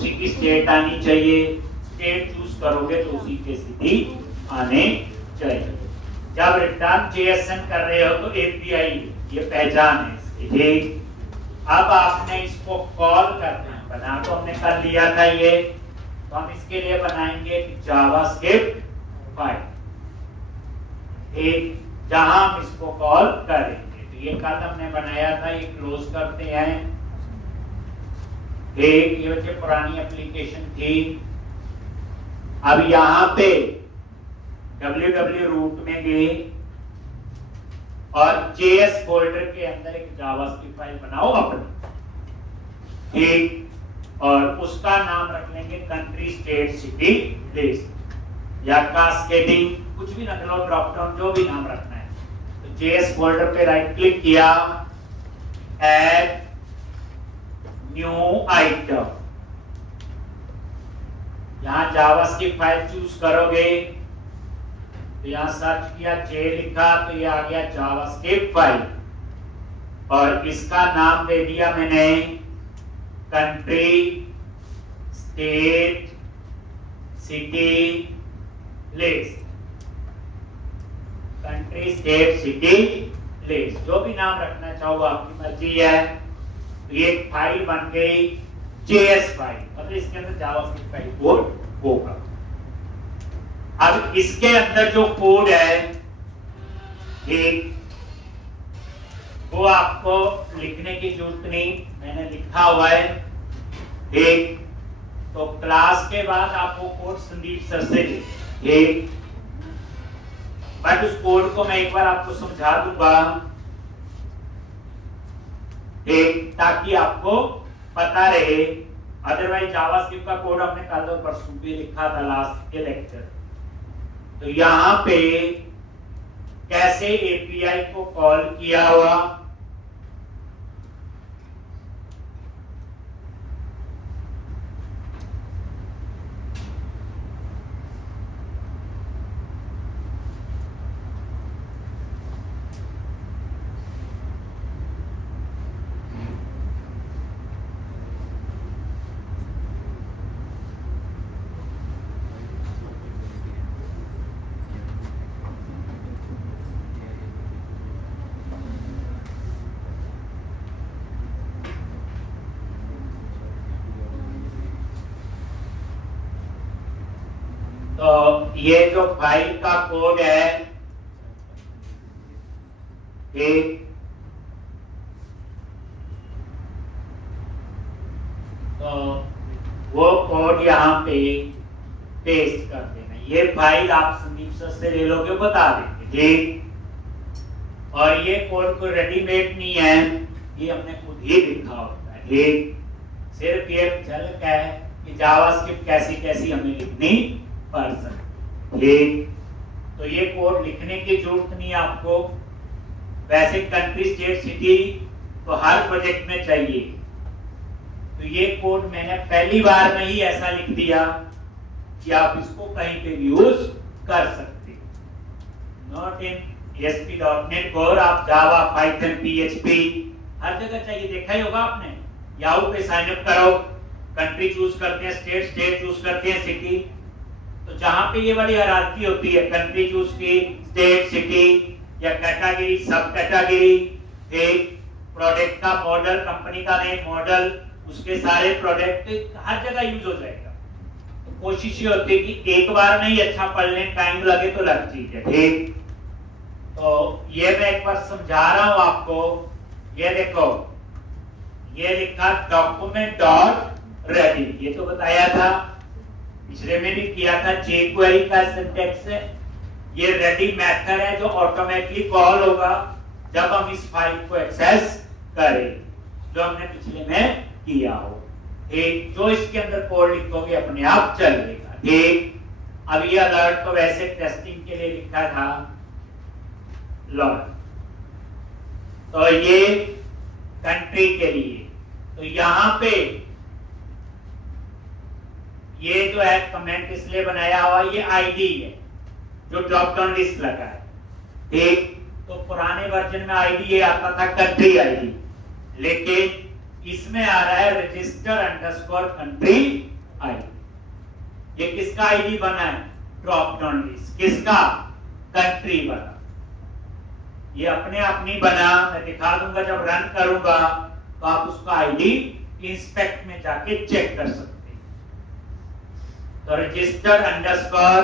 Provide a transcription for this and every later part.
उसी की स्टेट आनी चाहिए, स्टेट चूज करोगे तो उसी के सिटी आने चाहिए। जब रिटर्न जेएसएन कर रहे हो तो एपीआई ये पहचान है इसकी, ठीक। अब आपने इसको कॉल करना है, बना तो हमने कर लिया था ये, तो हम इसके लिए बनाएंगे जावास्क्रिप्ट फाइल, एक जहां हम इसको कॉल करेंगे। तो ये कल हमने बनाया था, ये क्लोज करते हैं। एक ये बच्चे पुरानी एप्लीकेशन थी। अब यहां पे www रूट में गए और JS फोल्डर के अंदर एक जावास्क्रिप्ट फाइल बनाओ अपनी, ठीक। और उसका नाम रख लेंगे कंट्री स्टेट सिटी प्लेस या कास्केडिंग, कुछ भी रख लो, ड्रॉप डाउन जो भी नाम रखना है। तो JS फोल्डर पे राइट क्लिक किया, ऐड न्यू आइटम, यहां जावास्क्रिप्ट फाइल चूज करोगे, तो यहां सर्च किया, जे लिखा तो ये आ गया जावास्क्रिप्ट फाइल, और इसका नाम दे दिया मैंने country state city place, country state city place, जो भी नाम रखना चाहो आपकी मर्जी है। तो ये फाइल बन गई JS फाइल, मतलब इसके अंदर जावास्क्रिप्ट फाइल कोड होगा। अब इसके अंदर जो कोड है एक, वो आपको लिखने की जरूरत नहीं, मैंने लिखा हुआ है एक। तो क्लास के बाद आपको कोड संदीप सर से एक, बट उस कोड को मैं एक बार आपको समझा दूंगा एक, ताकि आपको पता रहे। अदरवाइज जावास्क्रिप्ट का कोड हमने कल और परसों भी लिखा था लास्ट के लेक्चर। तो यहां पे कैसे एपीआई को कॉल किया हुआ, तो ये जो फाइल का कोड है एक, तो वो कोड यहाँ पे पेस्ट कर देना। ये फाइल आप संदीप सर से ले लोगे, बता देंगे, ठीक। और ये कोड कोई रेडीमेड नहीं है, ये हमने खुद ही लिखा होता है, ठीक। सिर्फ ये झलक है कि जावास्क्रिप्ट कैसी कैसी हमें लिखनी पड़ सकती, ठीक। तो ये कोड लिखने की जरूरत नहीं आपको। वैसे कंट्री स्टेट सिटी तो हर प्रोजेक्ट में चाहिए, तो ये कोड मैंने पहली बार में ही ऐसा लिख दिया कि आप इसको कहीं पे भी यूज कर सकते, नॉट इन ASP.NET कोर, आप जावा, पाइथन, PHP हर जगह चाहिए। देखा ही होगा आपने, याहू पे साइन अप करो, कंट्री चूज करते हैं, स्टेट चूज करते हैं, सिटी, तो जहां पे ये बड़ी हायरार्की होती है, कंट्री चूज की, स्टेट, सिटी या कैटेगरी, सब कैटेगरी, एक प्रोडक्ट का मॉडल, कंपनी का नेम, मॉडल, उसके सारे प्रोडक्ट हर जगह यूज हो जाएगा। तो कोशिश ये होती है कि एक बार में ही अच्छा पढ़ लें, टाइम लगे तो लग चीज है, ठीक। तो ये मैं एक बार समझा रहा हूं आपको। ये देखो, ये लिखा डॉक्यूमेंट डॉट रेडी, ये तो बताया था, पिछले में भी किया था। jQuery का सिंटैक्स है, ये रेडी मेथड है जो ऑटोमेटिकली कॉल होगा जब हम इस फाइल को एक्सेस करें, जो हमने पिछले में किया हो, ठीक। जो इसके अंदर कोड लिखोगे अपने आप चलेगा, ठीक। अब ये अलर्ट तो वैसे टेस्टिंग के लिए लिखा था, लॉग, तो ये कंट्री के लिए, तो यहां पे ये जो है कमेंट इसलिए बनाया हुआ, ये आईडी है जो ड्रॉप डाउन लिस्ट लगा है, ठीक। तो पुराने वर्जन में आईडी ये आता था कंट्री आईडी, लेकिन इसमें आ रहा है रजिस्टर अंडरस्कोर कंट्री आईडी। ये किसका आईडी बना है? Drop down list. किसका? कंट्री बना। ये अपने आप नहीं बना, मैं दिखा दूंगा जब रन करूंगा तो आप उसका आईडी इंस्पेक्ट में जाके चेक कर सकते हैं। तो register underscore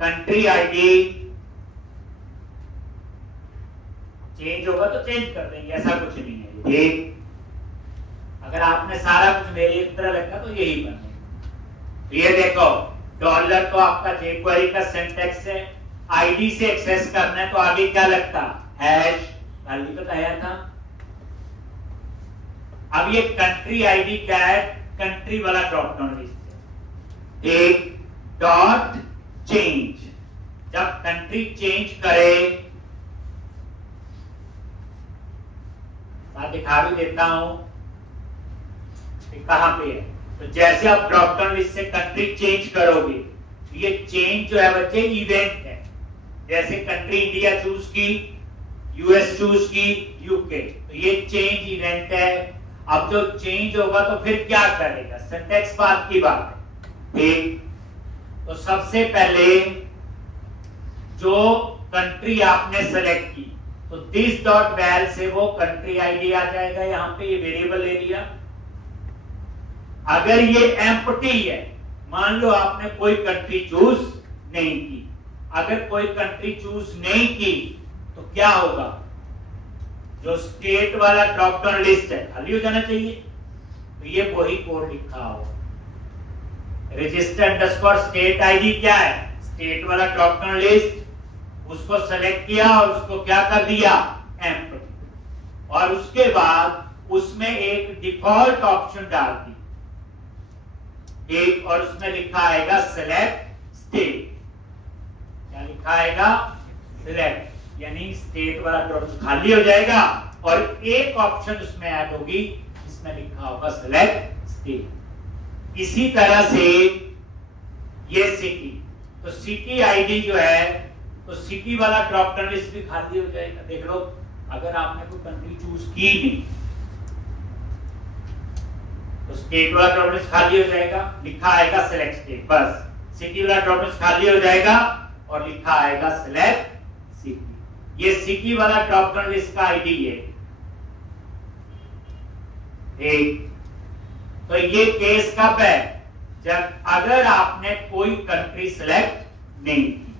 country ID change होगा तो चेंज कर देंगे, ऐसा कुछ नहीं है। ये अगर आपने सारा कुछ मेरे एक तरह रखा तो यही बनेगा। ये देखो, डॉलर तो आपका jQuery का सिंटैक्स है, आईडी से एक्सेस करना है तो आगे क्या लगता? हैश। कल भी बताया था। अब ये कंट्री आईडी क्या है? कंट्री वाला ड्रॉप डाउन लिस्ट है। एक डॉट चेंज, जब कंट्री चेंज करे, दिखा भी देता हूं कहां पे है। तो जैसे आप ड्रॉप डाउन लिस्ट से कंट्री चेंज करोगे, ये चेंज जो है बच्चे इवेंट है। जैसे कंट्री इंडिया चूज की, यूएस चूज की, यूके, तो ये चेंज इवेंट है। अब जो चेंज होगा तो फिर क्या करेगा? सिंटैक्स बात की बात है। ठीक, तो सबसे पहले जो कंट्री आपने सेलेक्ट की, तो दिस डॉट वैल से वो कंट्री आईडी आ जाएगा। यहां पे ये वेरिएबल ले लिया। अगर ये एम्प्टी है, मान लो आपने कोई कंट्री चूज नहीं की, अगर कोई कंट्री चूज नहीं की तो क्या होगा? जो स्टेट वाला ड्रॉप डाउन लिस्ट है खाली हो जाना चाहिए। तो ये वही कोड लिखा होगा। रजिस्टर अंडरस्कोर स्टेट आईडी क्या है? स्टेट वाला ड्रॉप डाउन लिस्ट, उसको सेलेक्ट किया और उसको क्या कर दिया? एम्प्टी। और उसके बाद उसमें एक डिफॉल्ट ऑप्शन डाल दी एक, और उसमें लिखा आएगा सिलेक्ट स्टेट। क्या लिखा आएगा? सिलेक्ट, यानी स्टेट वाला ड्रॉप खाली हो जाएगा और एक ऑप्शन उसमें ऐड होगी जिसमें लिखा होगा सिलेक्ट स्टेट। इसी तरह से ये सिटी, तो सिटी आईडी जो है, तो सिटी वाला ड्रॉप डाउन लिस्ट भी खाली हो जाएगा। देख लो, अगर आपने कोई कंट्री चूज की नहीं तो स्टेट वाला ड्रॉप लिस्ट खाली हो जाएगा, लिखा आएगा सिलेक्ट स्टेट, बस। सिटी वाला ड्रॉप लिस्ट खाली हो जाएगा और लिखा आएगा सिलेक्ट सिटी। ये सिटी वाला ड्रॉप डाउन लिस्ट का आईडी है। ठीक, तो ये केस कब है? जब अगर आपने कोई कंट्री सेलेक्ट नहीं की।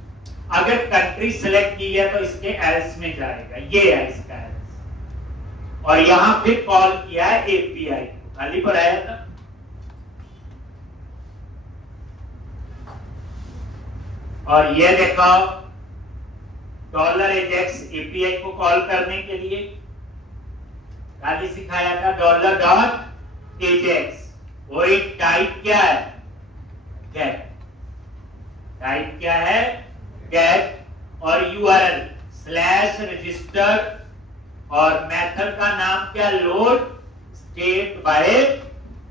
अगर कंट्री सेलेक्ट की है तो इसके एल्स में जाएगा, ये है इसका एल्स। और यहां फिर कॉल किया है एपीआई, खाली पर आया था। और ये देखो, $ajax एपीआई को कॉल करने के लिए खाली सिखाया था $ajax। वही टाइप क्या है? गेट। टाइप क्या है? गेट। और यूआरएल /register और मेथड का नाम क्या? Load state by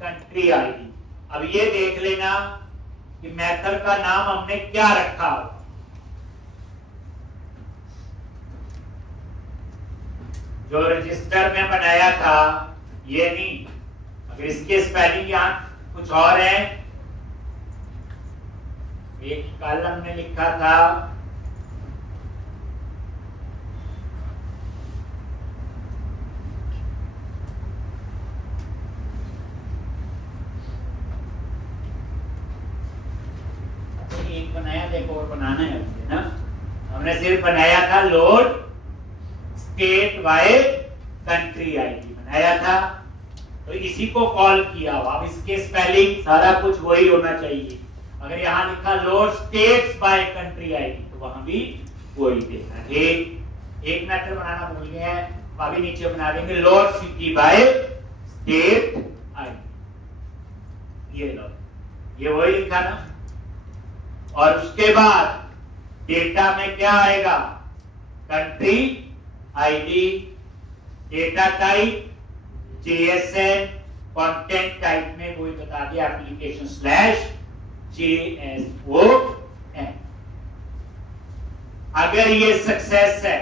country ID. अब ये देख लेना कि मेथड का नाम हमने क्या रखा। जो रजिस्टर में बनाया था ये नहीं, अगर इसके स्पेलिंग यहां कुछ और है। एक कल हमने लिखा था एक बनाया, देखो और बनाना है ना। हमने सिर्फ बनाया था load state by country ID बनाया था, तो इसी को कॉल किया। अब इसके स्पेलिंग सारा कुछ वही होना चाहिए। अगर यहां लिखा load states by country ID तो वहां भी वही देना। एक मेथड बनाना भूल गए हैं, अभी नीचे बना देंगे load city by state ID. ये लो, ये वही लिखा ना। और उसके बाद डेटा में क्या आएगा? Country ID, data type JSN, content type में वही बता दिया एप्लीकेशन /JSON। अगर ये सक्सेस है,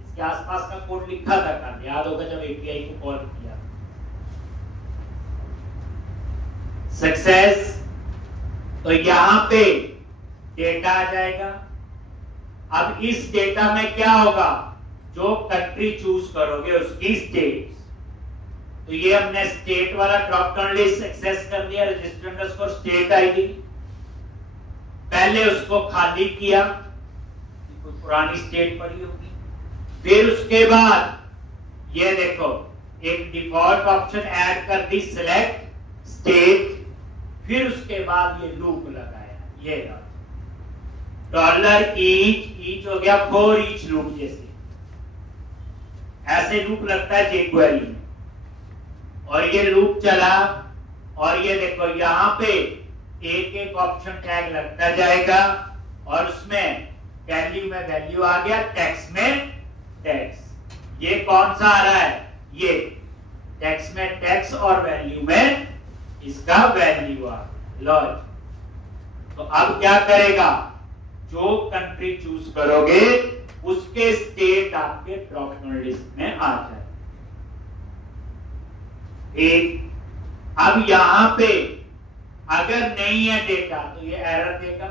इसके आसपास का कोड लिखा था कल, याद होगा जब एपीआई को कॉल किया। सक्सेस, तो यहां पे डेटा आ जाएगा। अब इस डेटा में क्या होगा, जो कंट्री चूज करोगे उसकी स्टेट, तो ये हमने स्टेट वाला ड्रॉप डाउन लिस्ट एक्सेस कर दिया, रजिस्टर अंडरस्कोर स्टेट आईडी। पहले उसको खाली किया, कोई पुरानी स्टेट पड़ी होगी, फिर उसके बाद ये देखो एक डिफॉल्ट ऑप्शन ऐड कर दी, सिलेक्ट स्टेट, फिर उसके बाद ये लूप लगाया, ये डॉलर ईच हो गया फॉर ईच लूप, जैसे ऐसे लूप लगता है jQuery में, और ये लूप चला, और ये देखो यहां पे एक एक ऑप्शन टैग लगता जाएगा, और उसमें वैल्यू में वैल्यू आ गया, टेक्स्ट में टेक्स्ट। ये कौन सा आ रहा है, ये टेक्स्ट में टेक्स्ट और वैल्यू में इसका वैल्यू आ लॉज। तो अब क्या करेगा, जो कंट्री चूज करोगे उसके स्टेट आपके ड्रॉप डाउन लिस्ट में आ जाए। एक अब यहां पे अगर नहीं है डेटा तो ये एरर देगा,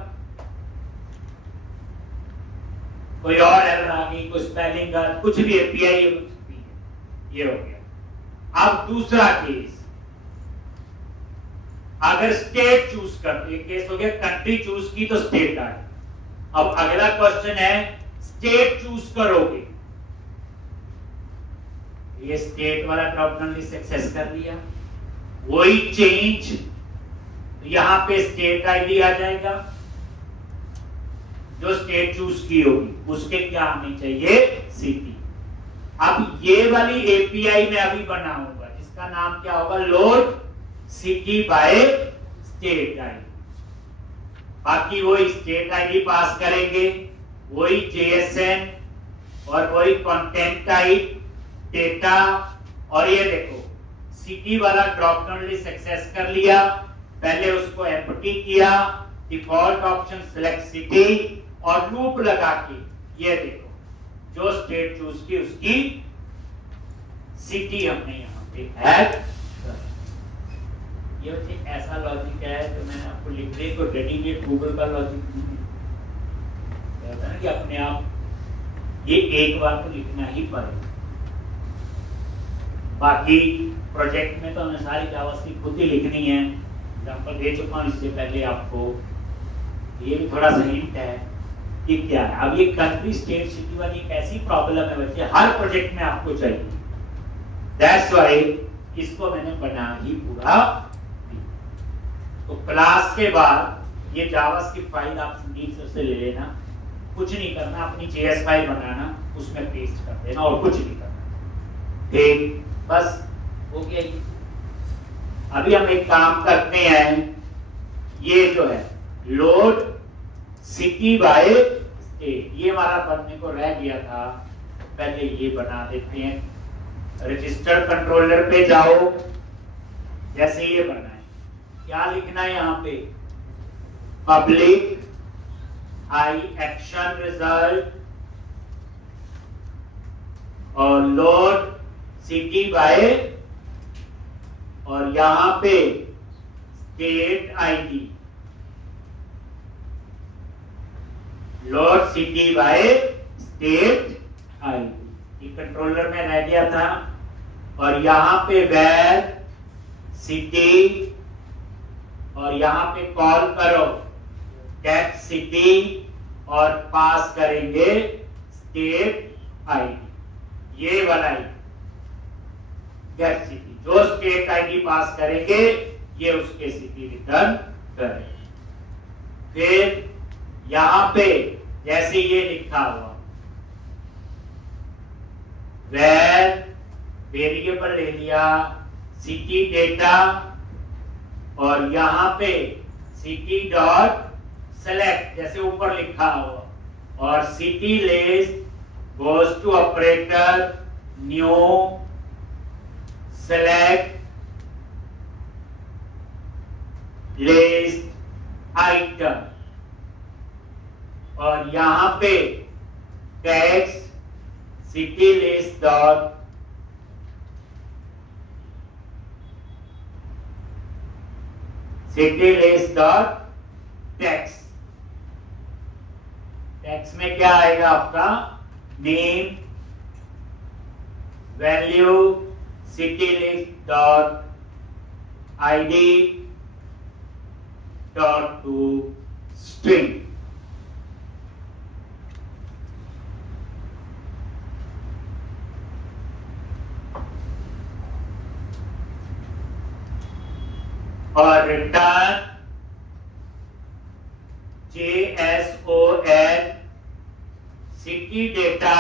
कोई और एरर आ गई, कोई स्पेलिंग गलत, कुछ भी एपीआई ये हो गया। अब दूसरा केस, अगर स्टेट चूज करते, केस हो गया कंट्री चूज की तो स्टेट आ गई। अब अगला क्वेश्चन है, स्टेट चूज करोगे, ये स्टेट वाला ड्रॉप डाउन लिस्ट एक्सेस कर लिया, वही चेंज, तो यहां पे स्टेट आईडी आ जाएगा, जो स्टेट चूज की होगी उसके क्या आनी चाहिए, सिटी। अब ये वाली एपीआई में अभी बनाऊंगा जिसका नाम क्या होगा, load city by state ID. बाकी वही स्टेट आईडी पास करेंगे, वही जेएसएन और वही कंटेंट टाइप डेटा, और ये देखो सिटी वाला ड्रॉप डाउन लिस्ट एक्सेस कर लिया, पहले उसको एम्प्टी किया, डिफॉल्ट ऑप्शन सिलेक्ट सिटी, और लूप लगा के ये देखो जो स्टेट चूज की उसकी सिटी हमने यहां पे ऐड कर। ये बच्चे ऐसा लॉजिक है तो मैंने आपको लिख दिया, तो रेडीमेड गूगल का लॉजिक नहीं है ना कि अपने आप ये एक बार तो लिखना ही पड़ेगा। बाकी प्रोजेक्ट में तो हमें सारी जावास्क्रिप्ट खुद ही लिखनी है, एग्जांपल दे चुका हूं इससे पहले आपको, ये भी थोड़ा सा हिंट है कि क्या है। अब ये कंट्री स्टेट सिटी वाली एक ऐसी प्रॉब्लम है बच्चे, हर प्रोजेक्ट में आपको चाहिए, दैट्स व्हाई इसको मैंने बना ही पूरा। तो क्लास के बाद ये जावास्क्रिप्ट फाइल आप संदीप सर से ले लेना, कुछ नहीं करना, अपनी जेएस फाइल बनाना, उसमें पेस्ट कर देना और कुछ नहीं करना, ठीक, बस हो गया। अभी हम एक काम करते हैं, ये जो है लोड सिटी बाय स्टेट, ये हमारा बनने को रह गया था, पहले ये बना देते हैं। रजिस्टर कंट्रोलर पे जाओ, जैसे ये बना है, क्या लिखना है यहाँ पे, पब्लिक आई एक्शन रिजल्ट और लोड सिटी बाय, और यहां पे state ID, load city by state ID, ये कंट्रोलर में रह गया था, और यहां पे वेर सिटी, और यहां पे कॉल करो गेट सिटी, और पास करेंगे स्टेट आईडी, ये वाला गेट सिटी, जो स्टेट आईडी पास करेंगे ये उसके सिटी रिटर्न करेंगे। फिर यहां पे जैसे ये लिखा हुआ वेर वेरिएबल ले लिया, सिटी डेटा, और यहां पे सिटी डॉट सेलेक्ट जैसे ऊपर लिखा हुआ, और city list goes to operator new select list item, और यहां पे text city list dot city list dot text. Text में क्या आएगा आपका? Name, value, city list dot ID dot to string. और रिटर्न JSON सिटी डेटा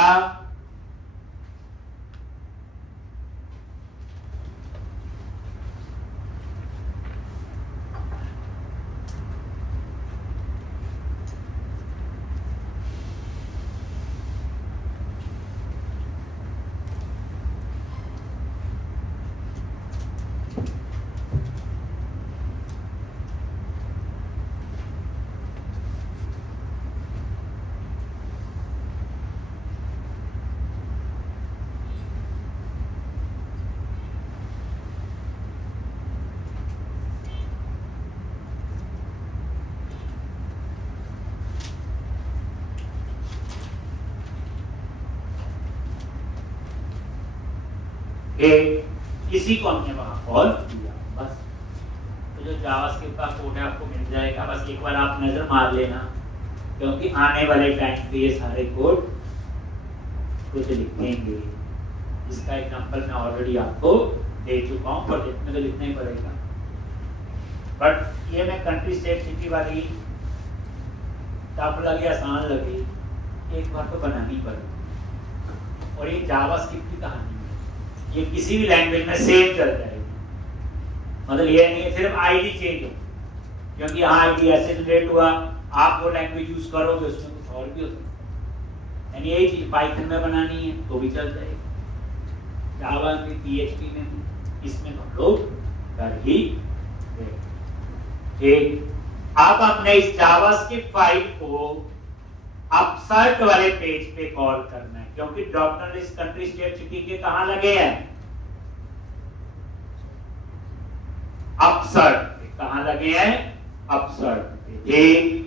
इसी को हमने वहां कॉल किया बस। तो जो जावास्क्रिप्ट का कोड है आपको मिल जाएगा, बस एक बार आप नजर मार लेना, क्योंकि आने वाले टाइम पे ये सारे कोड कुछ लिखेंगे। इसका एग्जांपल मैं ऑलरेडी आपको दे चुका हूँ, प्रोजेक्ट में तो लिखना ही पड़ेगा। बट ये मैं कंट्री स्टेट सिटी वाली टफ लगी आसान लगी, एक बार तो बनानी पड़ेगी। और ये जावास्क्रिप्ट की कहानी है, ये किसी भी लैंग्वेज में सेम चल जाएगी। मतलब ये नहीं है सिर्फ आईडी चेंज हो, क्योंकि यहाँ आईडी ऐसे जनरेट हुआ, आप वो लैंग्वेज यूज करोगे उसमें कुछ और भी हो सकता है। यानी यही चीज पाइथन में बनानी है तो भी चल जाएगी, जावा में, PHP में, इसमें हम लोग कर ही ठीक। अब हमने इस जावास्क्रिप्ट फाइल को अपसर्ट वाले पेज पे कॉल करना है, क्योंकि drop down list country state city के कहां लगे हैं? अपसर्ट पे। कहां लगे हैं? अपसर्ट पे।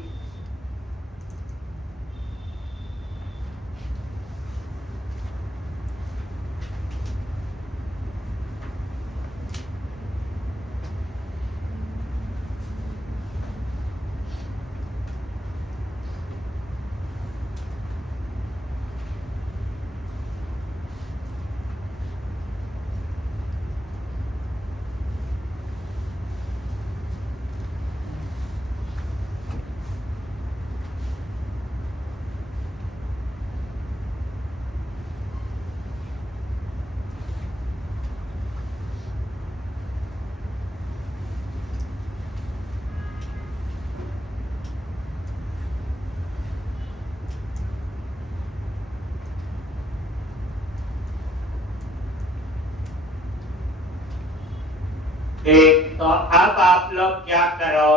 ठीक, तो अब आप लोग क्या करो,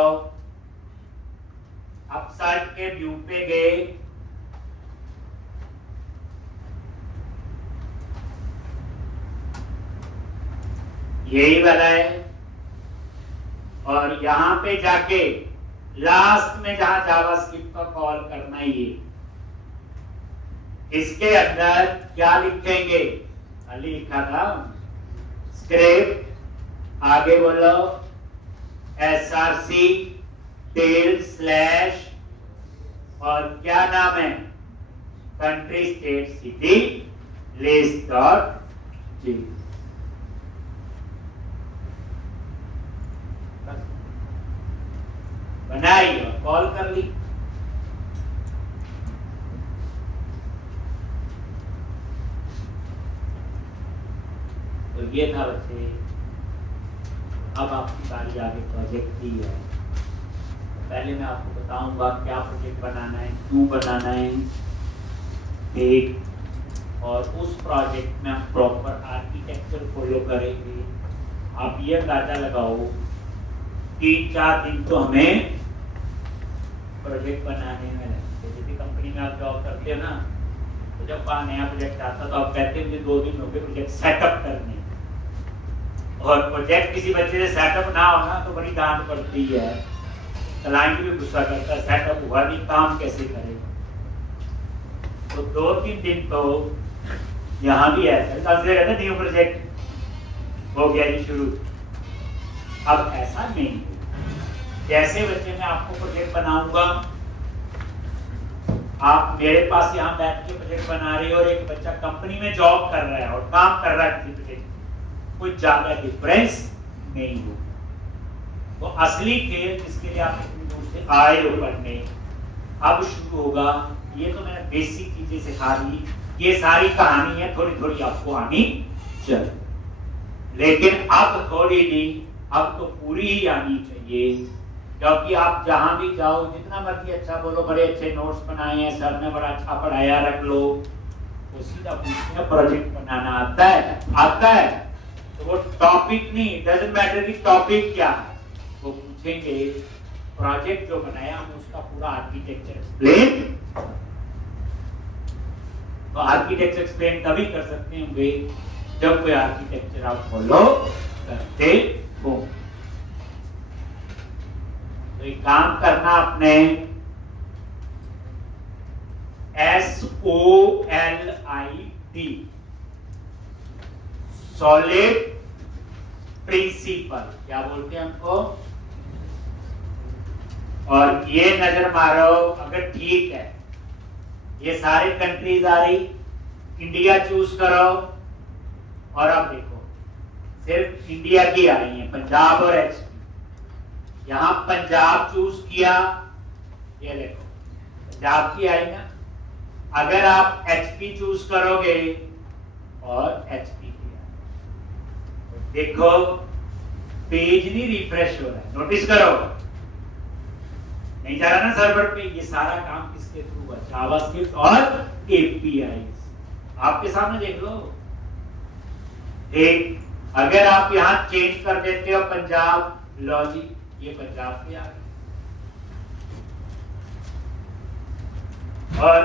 अपसर्ट के व्यू पे गए, यही वाला है, और यहां पे जाके लास्ट में जहां जावास्क्रिप्ट का कॉल करना है, ये इसके अंदर क्या लिखेंगे? खाली लिखा था स्क्रिप्ट, आगे बोलो src टेल स्लैश, और क्या नाम है? Country state city list dot G. बनाई और कॉल कर ली। तो ये था बच्चे। अब आपकी बारी आगे प्रोजेक्ट की है। पहले मैं आपको बताऊंगा क्या प्रोजेक्ट बनाना है, क्यों बनाना है, ठीक, और उस प्रोजेक्ट में हम प्रॉपर आर्किटेक्चर फॉलो करेंगे। आप ये अंदाजा लगाओ 3-4 दिन तो हमें प्रोजेक्ट बनाने में लगते। जैसे कंपनी में आप जॉब करते हो ना, तो जब नया प्रोजेक्ट आता तो आप कहते हैं मुझे 2 दिन हो गए प्रोजेक्ट सेटअप करने, और प्रोजेक्ट किसी बच्चे से सेटअप ना होना तो बड़ी डांट पड़ती है, क्लाइंट भी गुस्सा करता है, सेटअप हुआ नहीं, काम कैसे करेगा। तो 2-3 दिन तो यहाँ भी ऐसा कल से कहते न्यू प्रोजेक्ट हो गया जी शुरू। अब ऐसा नहीं, जैसे बच्चे मैं आपको प्रोजेक्ट बनाऊंगा, आप मेरे पास यहाँ बैठ के प्रोजेक्ट बना रहे हो और एक बच्चा कंपनी में जॉब कर रहा है और काम कर रहा है किसी प्रोजेक्ट, कुछ ज्यादा डिफरेंस नहीं हो। तो असली खेल जिसके लिए आप इतनी दूर से आए हो पढ़ने, अब शुरू होगा। ये तो मैंने बेसिक चीजें सिखा दी, ये सारी कहानी है, थोड़ी थोड़ी आपको आनी चाहिए, लेकिन अब थोड़ी नहीं, अब तो पूरी ही आनी चाहिए। क्योंकि आप जहां भी जाओ, जितना मर्जी अच्छा बोलो, बड़े अच्छे नोट्स बनाए हैं सर ने, बड़ा अच्छा पढ़ाया, रख लो, तो सीधा पूछते हैं प्रोजेक्ट बनाना आता है? आता है। तो वो टॉपिक नहीं, डजंट मैटर कि टॉपिक क्या है, वो पूछेंगे प्रोजेक्ट जो बनाया हम उसका पूरा आर्किटेक्चर एक्सप्लेन। तो आर्किटेक्चर एक्सप्लेन तभी कर सकते होंगे जब कोई आर्किटेक्चर आप फॉलो करते हो। तो एक काम करना आपने, SOLID, सॉलिड प्रिंसिपल, क्या बोलते हैं हमको, और ये नजर मारो अगर ठीक है। ये सारे कंट्रीज आ रही, इंडिया चूज करो, और अब देखो सिर्फ इंडिया की आ रही है, पंजाब और एचपी। यहां पंजाब चूज किया, ये देखो पंजाब की आई ना। अगर आप एचपी चूज करोगे और एचपी की आई, देखो पेज नहीं रिफ्रेश हो रहा है, नोटिस करो, नहीं जा रहा ना सर्वर पे। ये सारा काम किसके थ्रू है? जावास्क्रिप्ट और एपीआईज। आपके सामने देख लो। एक अगर आप यहां चेंज कर देते हो पंजाब, लॉजिक ये पंजाब पे आ गई, और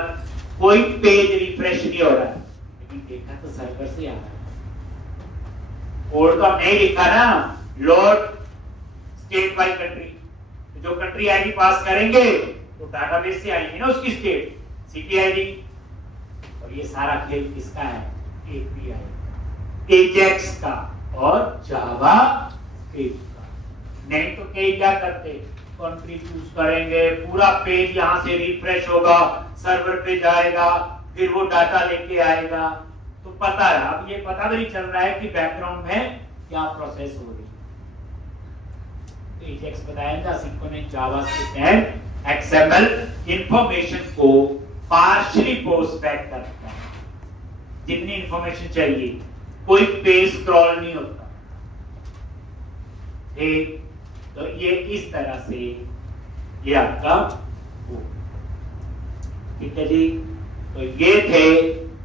कोई पेज रिफ्रेश नहीं हो रहा है, लेकिन देखा तो सर्वर से आ रहा है। कोड तो नहीं लिखा ना, लोड स्टेट बाय कंट्री, जो कंट्री आईडी पास करेंगे तो डाटाबेस से आएगी ना उसकी स्टेट, सिटी आईडी। और ये सारा खेल किसका है? एपीआई, एजेक्स का और जावा स्क्रिप्ट का। नहीं तो कई क्या करते, कंट्री चूज करेंगे, पूरा पेज यहां से रिफ्रेश होगा, सर्वर पे जाएगा, फिर वो डाटा लेके आएगा। तो पता है, अब ये पता भी नहीं चल रहा है कि बैकग्राउंड में क्या प्रोसेस हो रही है। तो एजेक्स बताएगा synchronise JavaScript and XML information को पार्शियली पोस्ट बैक करता है, जितनी इंफॉर्मेशन चाहिए, कोई पेज स्क्रॉल नहीं होता। ठीक, तो ये इस तरह से ये आपका हो, ठीक है जी। तो ये थे,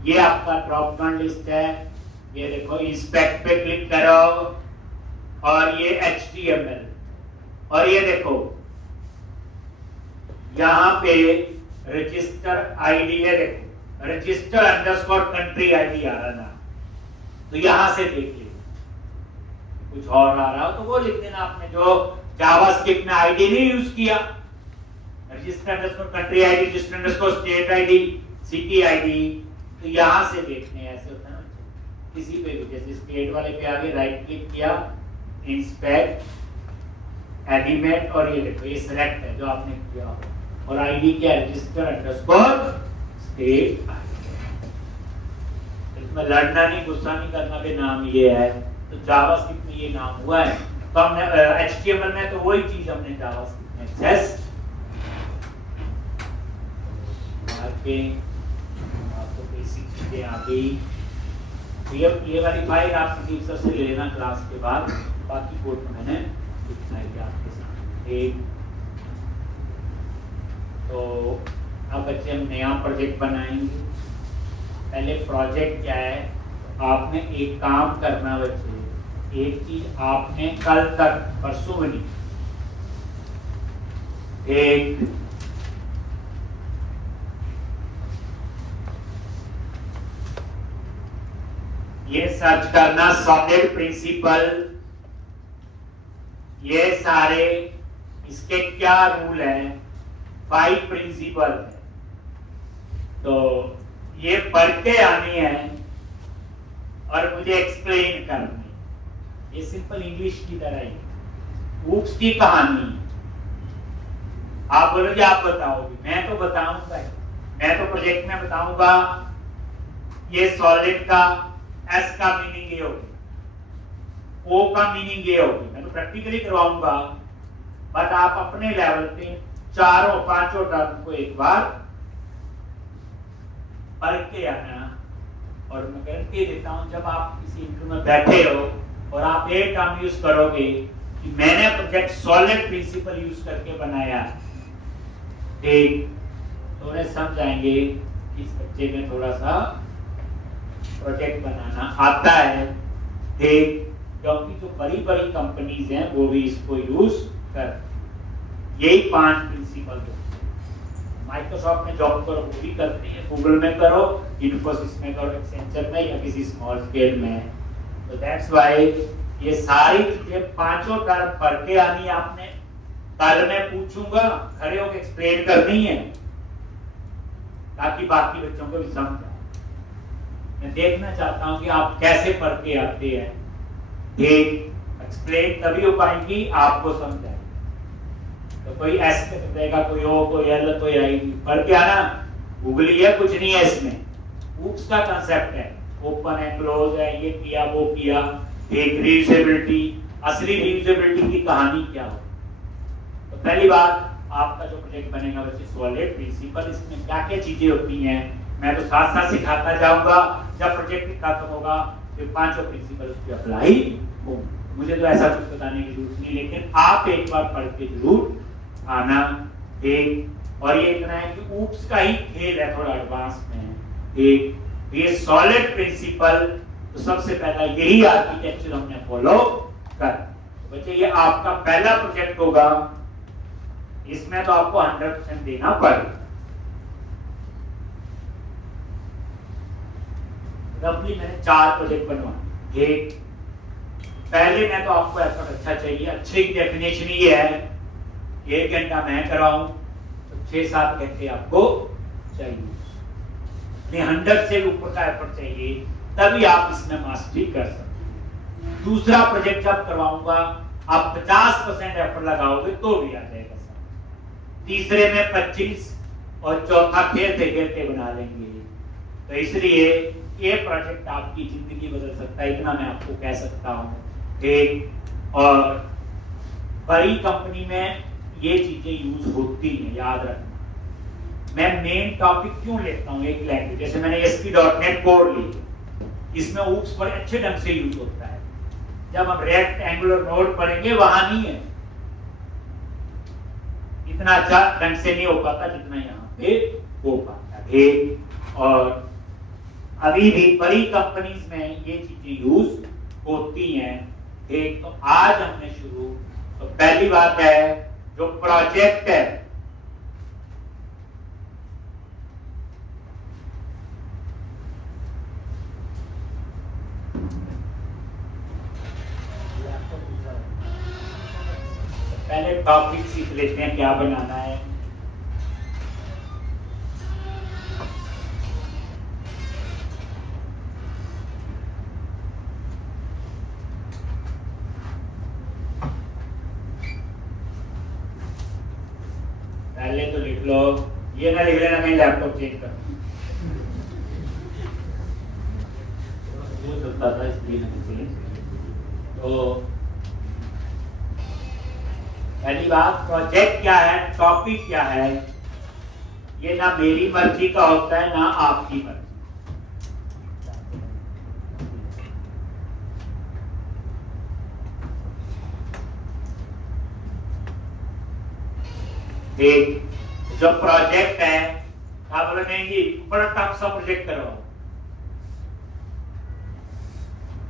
ये आपका ड्रॉप डाउन लिस्ट है। ये देखो इंस्पेक्ट पे क्लिक करो, और ये HTML, और ये देखो यहां पे रजिस्टर आईडी है, देखो रजिस्टर अंडरस्कोर कंट्री आईडी आ रहा ना, तो यहां से देख लीजिए। कुछ और आ रहा हो तो वो लिख देना आपने, जो जावास्क्रिप्ट में आईडी नहीं यूज किया, register underscore country ID, register underscore state ID, city ID, तो यहां से देखने। ऐसे होता है ना, किसी पे भी, जैसे स्टेट वाले पे आगे राइट क्लिक किया, इंस्पेक्ट एडिमेट, और ये देखो ये सिलेक्ट है जो आपने किया, और आईडी क्या है? Register underscore state ID. इसमें लड़ना नहीं, गुस्सा नहीं करना कि नाम ये है, तो जावास्क्रिप्ट में ये नाम हुआ है, तो हमने HTML में तो वही चीज हमने जावास्क्रिप्ट में एक्सेस आके आपको बेसिक चीजें आ गई। तो ये वाली फाइल आप संदीप सर से ले लेना क्लास के बाद, बाकी कोड तो मैंने दिखाई आपके सामने। तो अब बच्चे हम नया प्रोजेक्ट बनाएंगे। पहले प्रोजेक्ट क्या है, आपने एक काम करना बच्चे, एक चीज आपने कल तक, परसों नहीं, एक ये सर्च करना सॉलिड प्रिंसिपल ये सारे इसके क्या रूल हैं, 5 प्रिंसिपल है, तो ये पढ़ के आनी है और मुझे एक्सप्लेन करनी है। ये सिंपल इंग्लिश की तरह ही ऊप्स की कहानी। आप बोलोगे आप बताओगे, मैं तो बताऊंगा, मैं तो प्रोजेक्ट में बताऊंगा ये सॉलिड का एस का मीनिंग ये होगी, ओ का मीनिंग ये होगी, मैं तो प्रैक्टिकली करवाऊंगा। बट आप अपने लेवल पे चारों पांचों टर्म को एक बार पढ़ के आना। और मैं गारंटी देता हूं जब आप किसी इंटरव्यू में बैठे हो और आप एक टर्म यूज करोगे कि मैंने प्रोजेक्ट सॉलिड प्रिंसिपल यूज करके बनाया, ठीक, तो उन्हें समझ आएंगे कि इस बच्चे में थोड़ा सा प्रोजेक्ट बनाना आता है, ठीक। क्योंकि जो बड़ी बड़ी कंपनीज हैं वो भी इसको यूज कर, यही 5 प्रिंसिपल माइक्रोसॉफ्ट में जॉब करो वो भी करती है, गूगल में करो, इन्फोसिस में करो, एक्सेंचर में या किसी स्मॉल स्केल में। तो दैट्स व्हाई ये सारी चीजें पांचों टर्म पढ़ के आनी है आपने। कल मैं पूछूंगा, खड़े होकर एक्सप्लेन करनी है ताकि बाकी बच्चों को भी समझ आए। मैं देखना चाहता हूं कि आप कैसे पढ़ के आते हैं, ठीक। एक्सप्लेन तभी हो पाएंगी आपको समझ आए। तो कोई एस देगा, कोई ओ, कोई एल, कोई आई, पढ़ के आना। गूगल है, कुछ नहीं है इसमें। ऊप्स का कांसेप्ट है, ओपन है, क्लोज है, ये किया वो किया, एक रीयूजेबिलिटी, असली रीयूजेबिलिटी की कहानी क्या हो। तो पहली बात, आपका जो प्रोजेक्ट बनेगा बच्चे सॉलिड प्रिंसिपल, इसमें क्या क्या चीजें होती हैं मैं तो साथ साथ सिखाता जाऊंगा। जब प्रोजेक्ट खत्म होगा फिर पांचों प्रिंसिपल उस पर अप्लाई होंगे। मुझे तो ऐसा कुछ बताने की जरूरत नहीं, लेकिन आप एक बार पढ़ के जरूर आना, ठीक। और ये इतना है कि ऊप्स का ही खेल है, थोड़ा एडवांस में, ठीक। ये सॉलिड प्रिंसिपल, तो सबसे पहला यही आर्किटेक्चर हमने फॉलो कर। बच्चे ये आपका पहला प्रोजेक्ट होगा, इसमें तो आपको 100% देना पड़ेगा। रफली मैंने 4 प्रोजेक्ट बनवाए, एक पहले में तो आपको एफर्ट अच्छा चाहिए। अच्छे की डेफिनेशन ये है, 1 घंटा मैं कराऊं तो 6-7 घंटे आपको चाहिए। 100 से ऊपर का एफर्ट चाहिए, तभी आप इसमें मास्टरी कर सकते हैं। दूसरा प्रोजेक्ट जब करवाऊंगा आप 50% एफर्ट लगाओगे तो भी आ जाएगा सर। तीसरे में 25 और चौथा खेलते खेलते बना लेंगे। तो इसलिए ये प्रोजेक्ट आपकी जिंदगी बदल सकता है, इतना मैं आपको कह सकता हूँ, ठीक। और बड़ी कंपनी में ये चीजें यूज होती हैं, याद रखना। मैं मेन टॉपिक क्यों लेता हूँ एक लैंग्वेज, जैसे मैंने ASP.NET कोर ली, इसमें ऊप्स बड़े अच्छे ढंग से यूज होता है। जब हम रिएक्ट एंगुलर नोड पढ़ेंगे वहां नहीं है, इतना अच्छा ढंग से नहीं हो पाता जितना यहाँ पे हो पाता है। और अभी भी बड़ी कंपनीज में ये चीजें यूज होती हैं, ठीक। तो आज हमने शुरू, तो पहली बात है जो प्रोजेक्ट है, पहले टॉपिक सीख लेते हैं क्या बनाना है। पहले तो लिख लो, ये ना लिख लेना मैं लैपटॉप चेंज कर सकता था इसलिए। तो पहली बात, प्रोजेक्ट क्या है, टॉपिक क्या है, ये ना मेरी मर्जी का होता है ना आपकी मर्जी। एक जो प्रोजेक्ट है, आप बोलेंगे बड़ा टफ सा प्रोजेक्ट करवाओ,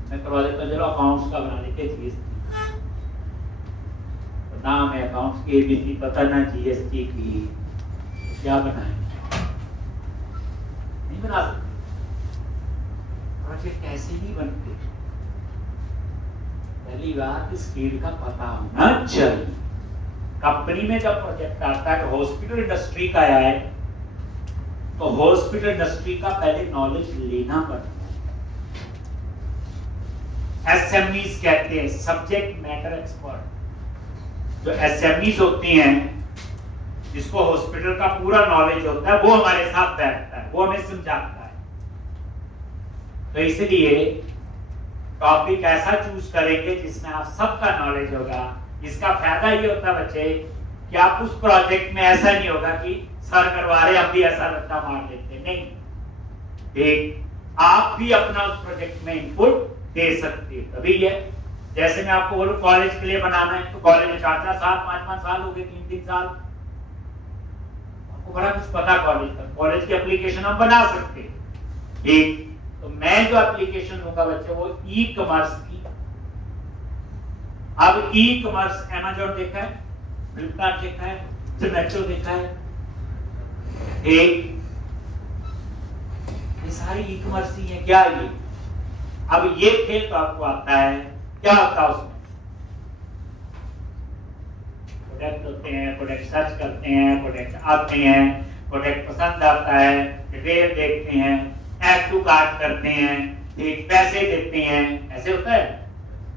मैं करवा देता हूं। चलो अकाउंट्स का बना लेते, जीएसटी नाम है, अकाउंट्स की एबीसी पता ना, जीएसटी की, क्या बनाए, नहीं बना सकते। प्रोजेक्ट ऐसे ही बनते, पहली बात इस फील्ड का पता होना चाहिए। कंपनी में जब प्रोजेक्ट आता है तो हॉस्पिटल इंडस्ट्री का है तो हॉस्पिटल इंडस्ट्री का पहले नॉलेज लेना पड़ता है। एसएमईज कहते हैं, सब्जेक्ट मैटर एक्सपर्ट। जो एसएमईज होती हैं जिसको हॉस्पिटल का पूरा नॉलेज होता है वो हमारे साथ बैठता है, वो हमें समझाता है। तो इसलिए टॉपिक ऐसा चूज करेंगे जिसमें आप सबका नॉलेज होगा। इसका फायदा ये होता है बच्चे कि आप उस प्रोजेक्ट में ऐसा नहीं होगा कि सर करवा रहे हम भी ऐसा रट्टा मार लेते, नहीं। एक आप भी अपना उस प्रोजेक्ट में इनपुट दे सकते हो। तभी है जैसे मैं आपको बोलूं कॉलेज के लिए बनाना है तो कॉलेज में 4-4 साल 5-5 साल हो गए, 3-3 साल, आपको बड़ा कुछ पता कॉलेज का। कॉलेज की एप्लीकेशन हम बना सकते हैं। ठीक, तो मैं जो एप्लीकेशन लूंगा बच्चे वो ई कॉमर्स की। अब ई कॉमर्स अमेज़न देखा है, फ्लिपकार्ट देखा है, जोमेटो देखा है, एक ये सारी ई कॉमर्स ही है। क्या ये अब ये खेल तो आपको आता है, क्या होता है उसमें प्रोडक्ट होते हैं, प्रोडक्ट सर्च करते हैं, प्रोडक्ट आते हैं, प्रोडक्ट पसंद आता है, डिटेल देखते हैं, ऐड टू कार्ट करते हैं, एक पैसे देते हैं, ऐसे होता है।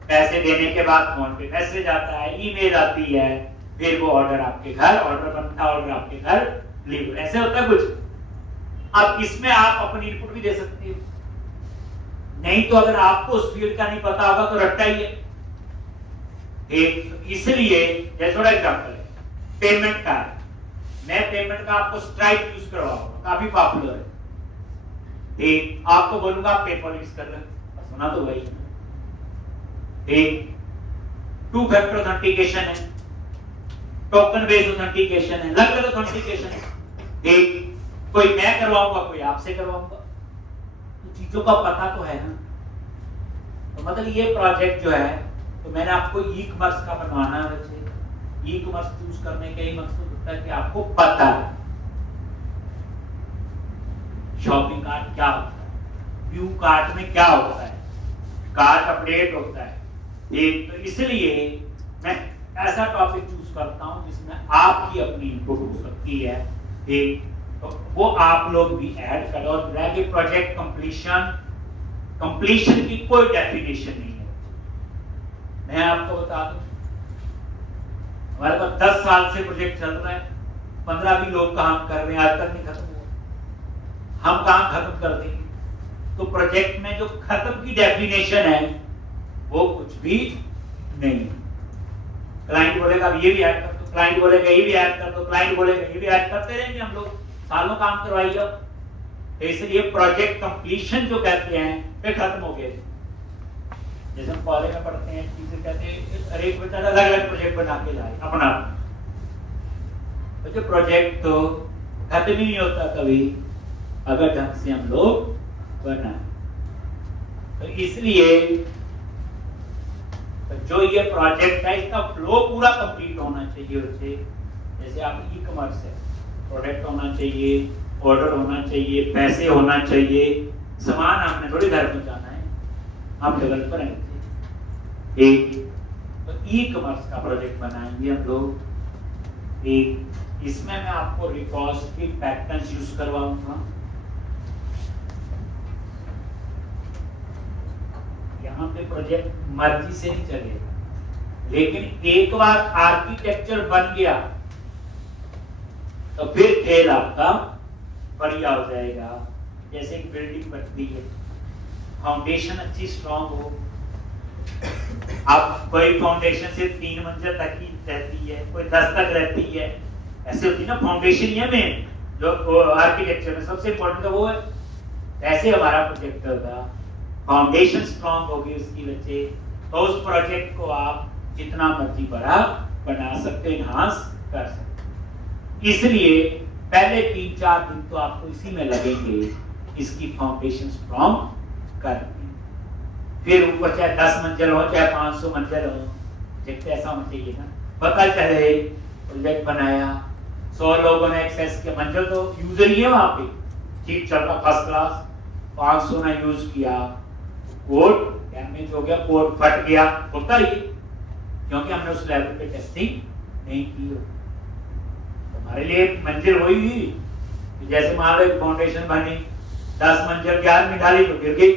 पैसे देने के बाद फोन पे मैसेज आता है, ईमेल आती है, फिर वो ऑर्डर आपके घर, ऑर्डर बनता है, ऑर्डर आपके घर डिलीवर, ऐसे होता है कुछ। अब इसमें आप अपनी इनपुट भी दे सकते हो। नहीं तो अगर आपको उस फील्ड का नहीं पता होगा तो रट्टा ही है। एक इसलिए जैसे थोड़ा एग्जांपल है पेमेंट का, मैं पेमेंट का आपको स्ट्राइप यूज करवाऊंगा, काफी पॉपुलर है। ठीक, आपको बोलूंगा आप पेपल यूज कर लें, सुना तो वही। एक 2 फैक्टर ऑथेंटिकेशन है, टोकन बेस्ड ऑथेंटिकेशन है, अलग अलग ऑथेंटिकेशन है। एक कोई मैं करवाऊंगा, कोई आपसे करवाऊंगा, तो चीजों का पता तो है ना। तो मतलब ये प्रोजेक्ट जो है तो मैंने आपको ई कॉमर्स का बनवाना है बच्चे। ई कॉमर्स चूज करने का ही मकसद होता है कि आपको पता है शॉपिंग कार्ट क्या होता है, व्यू कार्ट में क्या होता है, कार्ट अपडेट होता है। एक तो इसलिए मैं ऐसा टॉपिक चूज करता हूं जिसमें आपकी अपनी इनपुट हो सकती है। एक तो वो आप लोग भी ऐड करो। और रह प्रोजेक्ट कंप्लीशन की कोई डेफिनेशन नहीं है। मैं आपको बता दूं हमारे पास 10 साल से प्रोजेक्ट चल रहा है, 15 भी लोग काम कर रहे हैं, आज तक नहीं खत्म हुआ। हम कहां खत्म कर देंगे? तो प्रोजेक्ट में जो खत्म की डेफिनेशन है वो कुछ भी नहीं। क्लाइंट बोलेगा अब ये भी ऐड कर दो, क्लाइंट बोलेगा ये भी ऐड कर दो, क्लाइंट बोलेगा ये भी ऐड करते रहेंगे हम लोग, सालों काम करवाइए। तो इसलिए प्रोजेक्ट कंप्लीशन जो कहते हैं वे खत्म हो गए। जैसे हम कॉलेज में पढ़ते हैं, टीचर कहते हैं अरे एक बच्चा अलग अलग प्रोजेक्ट बना के लाए अपना, तो जो प्रोजेक्ट तो खत्म ही नहीं होता कभी अगर ढंग से हम लोग बनाए। तो इसलिए तो जो ये प्रोजेक्ट है इसका फ्लो पूरा कंप्लीट होना चाहिए बच्चे। जैसे आप ई कॉमर्स है, प्रोडक्ट होना चाहिए, ऑर्डर होना चाहिए, पैसे होना चाहिए, सामान आपने थोड़ी घर पहुंचाना है, आप डेवलपर हैं। एक तो ई कॉमर्स का प्रोजेक्ट बनाएंगे हम लोग। एक इसमें मैं आपको रिकॉस्टिव पैटर्न्स यूज करवाऊंगा। यहाँ पे प्रोजेक्ट मर्जी से नहीं चलेगा, लेकिन एक बार आर्किटेक्चर बन गया तो फिर खेल आपका बढ़िया हो जाएगा। जैसे एक बिल्डिंग बनती है, फाउंडेशन अच्छी स्ट्रांग हो, अब कोई फाउंडेशन सिर्फ 3 मंजिल तक ही रहती है, कोई 10 तक रहती है, ऐसे होती है ना फाउंडेशन। ये में जो आर्किटेक्चर में सबसे इंपॉर्टेंट वो है। ऐसे हमारा प्रोजेक्ट होगा, फाउंडेशन स्ट्रांग होगी उसकी बच्चे, तो उस प्रोजेक्ट को आप जितना मर्जी बड़ा बना सकते, इनहांस कर सकते। इसलिए पहले 3-4 दिन तो आपको इसी में लगेंगे इसकी फाउंडेशन स्ट्रांग करनी। फिर ऊपर चाहे 10 मंजिल हो चाहे 500 मंजिल हो, प्रोजेक्ट ऐसा होना चाहिए ना, पता चले प्रोजेक्ट बनाया 100 लोगों ने एक्सेस किया, मंजिल तो यूजर ही है वहां पे, ठीक चल रहा फर्स्ट क्लास, 500 ने यूज किया, कोड डैमेज हो गया, कोड फट गया, होता ही है, क्योंकि हमने उस लेवल पे टेस्टिंग नहीं की हो। हमारे लिए मंजिल वही हुई कि जैसे मान लो एक फाउंडेशन बनी, 10 मंजिल 11वीं ढाली तो गिर गई।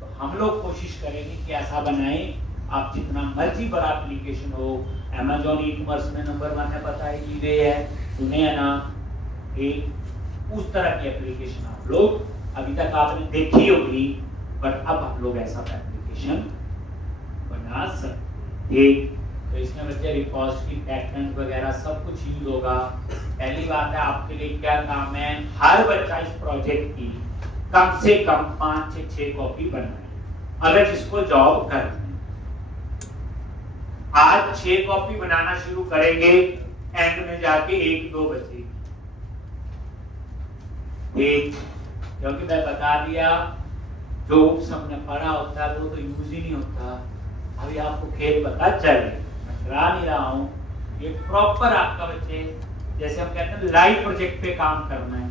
तो हम लोग कोशिश करेंगे कि ऐसा बनाए, आप जितना मर्जी बड़ा एप्लीकेशन हो, Amazon ई-कॉमर्स में नंबर 1 है, पता है ईबे है, सुने है ना, उस तरह की एप्लीकेशन आप लोग अभी तक आपने देखी होगी, बट अब आप लोग ऐसा एप्लीकेशन बना सकते। तो इसमें बच्चे रिपोजिटरी पैटर्न वगैरह सब कुछ यूज होगा। पहली बात है, आपके लिए क्या काम है, हर बच्चा इस प्रोजेक्ट की कम से कम 5 से 6 कॉपी बनाए, अगर जिसको जॉब करना है। आज 6 कॉपी बनाना शुरू करेंगे, एंड में जाके 1-2 बचेगी। क्योंकि मैं बता दिया, जो हमने पढ़ा होता है वो तो यूज ही नहीं होता। अभी आपको खेल पता चले, मैं करा नहीं रहा हूँ, ये प्रॉपर आपका बच्चे, जैसे हम कहते हैं लाइव प्रोजेक्ट पे काम करना है।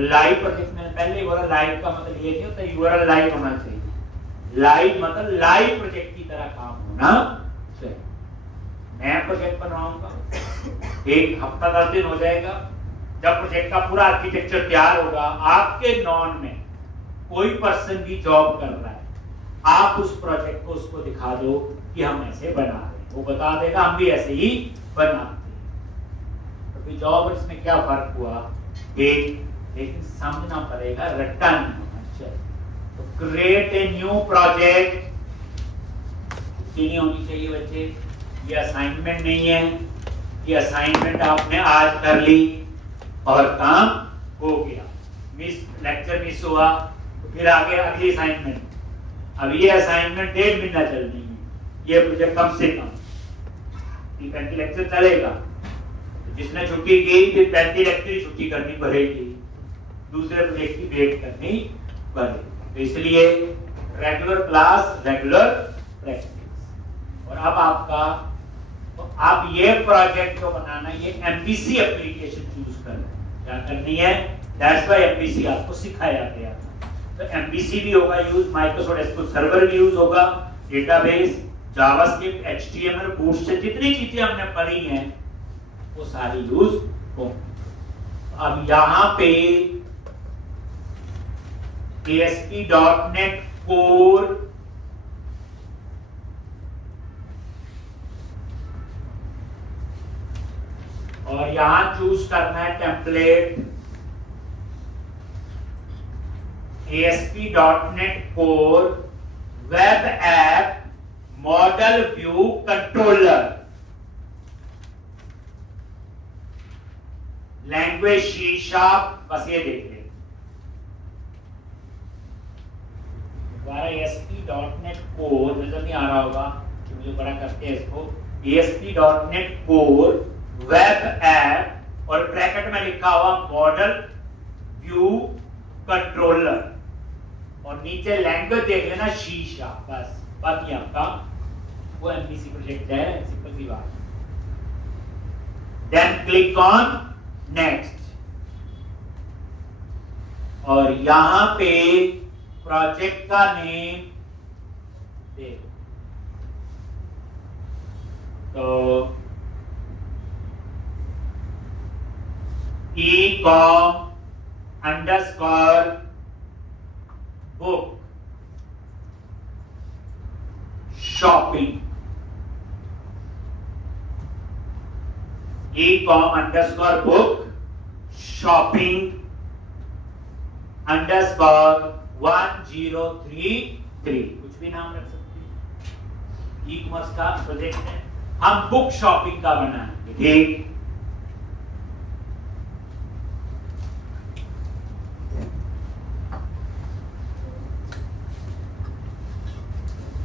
लाइव प्रोजेक्ट में पहले बोला, लाइव का मतलब ये नहीं होता यूआरएल लाइव होना चाहिए। लाइव मतलब लाइव प्रोजेक्ट की तरह काम होना चाहिए। मैं प्रोजेक्ट बनवाऊंगा, 1 हफ्ता 10 दिन हो जाएगा। जब प्रोजेक्ट का पूरा आर्किटेक्चर तैयार होगा, आपके नॉन में कोई पर्सन भी जॉब कर रहा है, आप उस प्रोजेक्ट को उसको दिखा दो कि हम ऐसे बना रहे हैं, वो बता देगा हम भी ऐसे ही बनाते हैं। तो जॉब इसमें क्या फर्क हुआ, लेकिन समझना पड़ेगा, रट्टा नहीं होना चाहिए। तो क्रिएट ए न्यू प्रोजेक्ट, छुट्टी नहीं होनी चाहिए बच्चे। ये असाइनमेंट नहीं है, ये असाइनमेंट आपने आज कर ली और काम हो गया। लेक्चर मिस हुआ तो फिर आगे अगली असाइनमेंट। अब ये असाइनमेंट 1.5 महीना चलनी है, ये प्रोजेक्ट कम से कम 35 लेक्चर चलेगा। तो जिसने छुट्टी की, फिर 35 लेक्चर की छुट्टी करनी पड़ेगी, दूसरे प्रोजेक्ट की वेट करनी पड़ेगी। तो इसलिए रेगुलर क्लास, रेगुलर प्रैक्टिस। और अब आपका, तो आप ये प्रोजेक्ट को बनाना, ये एमबीसी एप्लीकेशन चूज करना, क्या करनी है, दैट्स व्हाई एमबीसी आपको सिखाया गया था। तो एमबीसी भी होगा यूज, माइक्रोसॉफ्ट एसक्यूएल सर्वर भी यूज होगा, डेटाबेस, जावास्क्रिप्ट, एचटीएमएल, बूटस्ट्रैप, जितनी चीजें हमने पढ़ी हैं वो सारी यूज होंगी। अब यहां पे ASP.NET कोर और यहां चूज करना है template ASP.NET core web app model view controller, language C sharp, बस ये देख ले। दोबारा ASP.NET कोर, नजर नहीं आ रहा होगा कि मुझे बड़ा करते हैं इसको, ASP.NET कोर वेब ऐप और ब्रैकेट में लिखा हुआ मॉडल व्यू कंट्रोलर, और नीचे लैंग्वेज देख लेना सी शार्प, बस। बाकी आपका वो एमबीसी प्रोजेक्ट है, सिंपल सी बात। देन क्लिक ऑन नेक्स्ट, और यहां पे प्रोजेक्ट का नेम देखो, तो ecom underscore book shopping, ecom underscore book shopping underscore 1033, कुछ भी नाम रख सकते हैं। ई कॉमर्स का प्रोजेक्ट है, हम बुक शॉपिंग का बनाएंगे, ठीक।